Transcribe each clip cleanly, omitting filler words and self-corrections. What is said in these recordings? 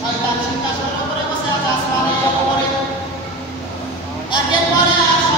শয়তান সিংহাসনের উপরে বসে আছে আসমানের উপরে একের পরে এক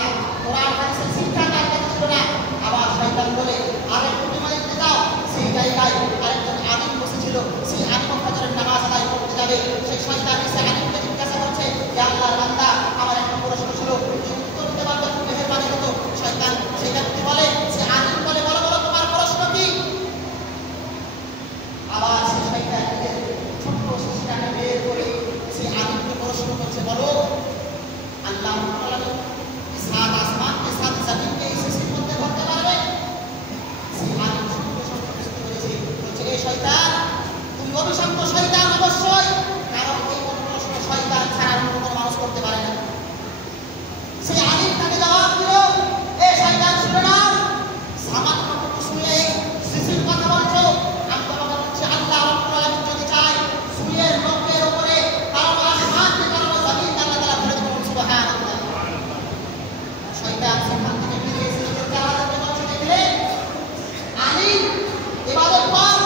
না, কোরআন হাদিসের শিক্ষা তার কাছে ছিল না। আবার শয়তান বলে আরেকটু দিতে যাও, সেই জায়গায় আরেকজন আলিম বসেছিল, সেই আলিম ফজরের নামাজ আদায় করতে যাবে, সেই শয়তান এসে আলিমকে জিজ্ঞাসা করছে, হে আল্লাহর বান্দা, আমার একটা প্রশ্ন ছিল, যদি উত্তর দিতে পারতো খুব মেহেরবানি হতো। শয়তান সেই ব্যক্তি বলে, সে আলিম বলে, বলো বলো তোমার প্রশ্ন কি? আবার সেই শয়তান নিজের ছোট্ট শিশুটাকে বের করে সেই আলিমকে প্রশ্ন করছে, বলো আল্লাহ সাত আসমানকে সাত জমিনকে এই শিশুর মধ্যে করতে পারবে? সেই আলিম সঙ্গে সঙ্গে বুঝতে পেরেছে, বলছে এ শয়তান, তুমি অভিশপ্ত শয়তান অবশ্যই, কারণ এই প্রশ্ন শয়তান ছাড়া অন্য কোনো মানুষ করতে পারে না। সেই আলিম তাকে জবাব দিল, এ শয়তান শুনে নাও, সামান্যটুকু শুয়ে শিশুর কথা বলছো, আমি তোমাকে বলছি আল্লাহ রাব্বুল আলামিন যদি চায় শুয়ের লোকের উপরে কারণ আসমানকে কারণ জমিন আল্লাহ তাআলা ফেলে দেবেন, সুবহানাল্লাহ। শয়তান সেখান থেকে ফিরে এসে নিজের জাহাজকে বলছে, দেখলে আলিম ইবাদত কর,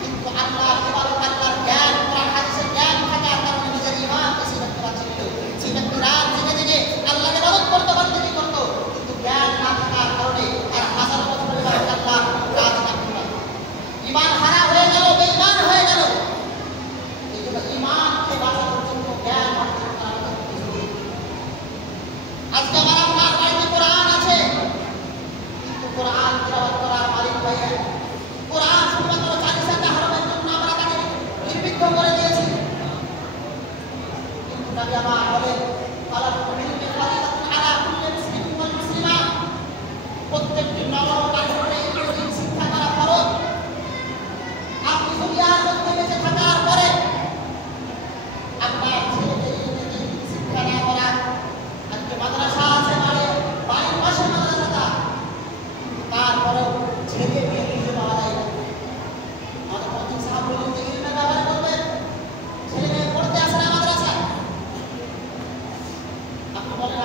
কিন্তু আল্লাহ ইবাদত আল্লাহর জ্ঞান কোরআন হাদিসের জ্ঞান থাকার কারণে নিজের ঈমানকে সে ব্যক্তি বাঁচিয়ে নিল। সেই ব্যক্তি রাত জেগে জেগে আল্লাহকে ইবাদত করতে বান্দিগি করত, কিন্তু জ্ঞান না থাকার কারণে আর হাজার বছর ইবাদত আল্লাহর কাজ করতে পারত না। ঈমান হারা হয়ে গেল, বেঈমান হয়ে গেল। এই জন্য ঈমানকে বাঁচানোর জন্য জ্ঞান অর্জন করা অত্যন্ত জরুরি। আজকে আমার আপনার বাড়িতে কোরআন আছে, কিন্তু কোরআন তিলাওয়াত করার মালিক ভাইয়া, কোরআন শুধুমাত্র চালিশাটা হরফের জন্য আমরা তাকে নির্বিঘ্ন করে দিয়েছি। কিন্তু নবী আমার বলেন, তালাবুল ইলমি ফারিদাতুন আলা কুল্লি মুসলিমিন ওয়াল মুসলিমা, প্রত্যেকটি নবনারীর উপরে ইলম শিক্ষা করা ফরজ। আপনি দুনিয়ার মধ্যে বেঁচে থাকার পরে আপনার ছেলেকে ইলম শিক্ষা না করা, আজকে মাদ্রাসা আছে, বাড়ির পাশে মাদ্রাসাটা, তারপরেও ছেলে মেয়ে খুঁজে পাওয়া যায় না। আমাদের মন্ত্রী সাহেব বলেন যে ইলমের ব্যবহার করবেন, ছেলে মেয়ে পড়তে আসে না মাদ্রাসায়। আপনি বলেন